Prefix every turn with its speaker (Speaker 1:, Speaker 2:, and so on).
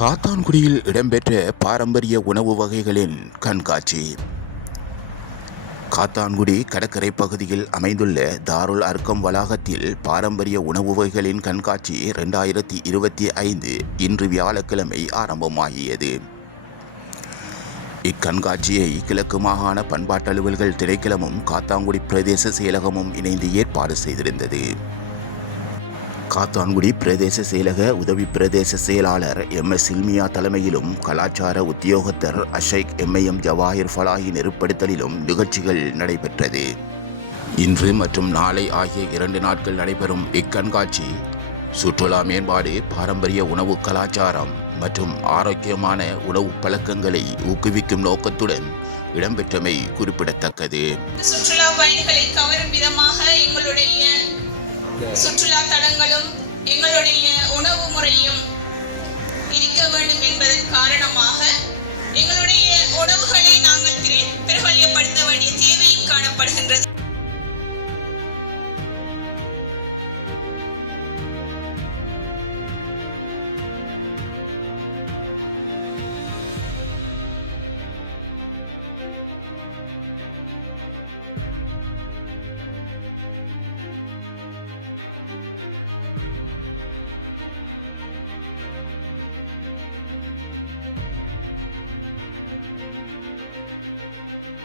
Speaker 1: காத்தான்குடியில் இடம்பெற்ற பாரம்பரிய உணவு வகைகளின் கண்காட்சி. காத்தான்குடி கடற்கரை பகுதியில் அமைந்துள்ள தாருல் அர்க்கம் வளாகத்தில் பாரம்பரிய உணவு வகைகளின் கண்காட்சி ரெண்டாயிரத்தி இருபத்தி ஐந்து இன்று வியாழக்கிழமை ஆரம்பமாகியது. இக்கண்காட்சியை கிழக்கு மாகாண பண்பாட்டலுவல்கள் திணைக்களமும் பிரதேச செயலகமும் இணைந்து ஏற்பாடு செய்திருந்தது. காத்தான்குடி பிரதேச செயலக உதவி பிரதேச செயலாளர் எம். எஸ். சில்மியா தலைமையிலும் கலாச்சார உத்தியோகத்தர் அஷைக் எம்ஐஎம் ஜவாஹிர் ஃபலாஹி நெருப்படுத்தலிலும் நிகழ்ச்சிகள் நடைபெற்றது. இன்று மற்றும் நாளை ஆகிய இரண்டு நாட்கள் நடைபெறும் இக்கண்காட்சி சுற்றுலா மேம்பாடு பாரம்பரிய உணவு கலாச்சாரம் மற்றும் ஆரோக்கியமான உணவு பழக்கங்களை ஊக்குவிக்கும் நோக்கத்துடன் இடம்பெற்றமை குறிப்பிடத்தக்கது.
Speaker 2: சுற்றுலா பயணிகளை கவரும் விதமாக சுற்றுலா தலங்களும் எங்களுடைய உணவு முறையும் இருக்க வேண்டும் என்பதன் காரணமாக எங்களுடைய உணவுகளை நாங்கள் பிர- பிரபல்யப்படுத்த வேண்டிய தேவையும் காணப்படுகின்றது.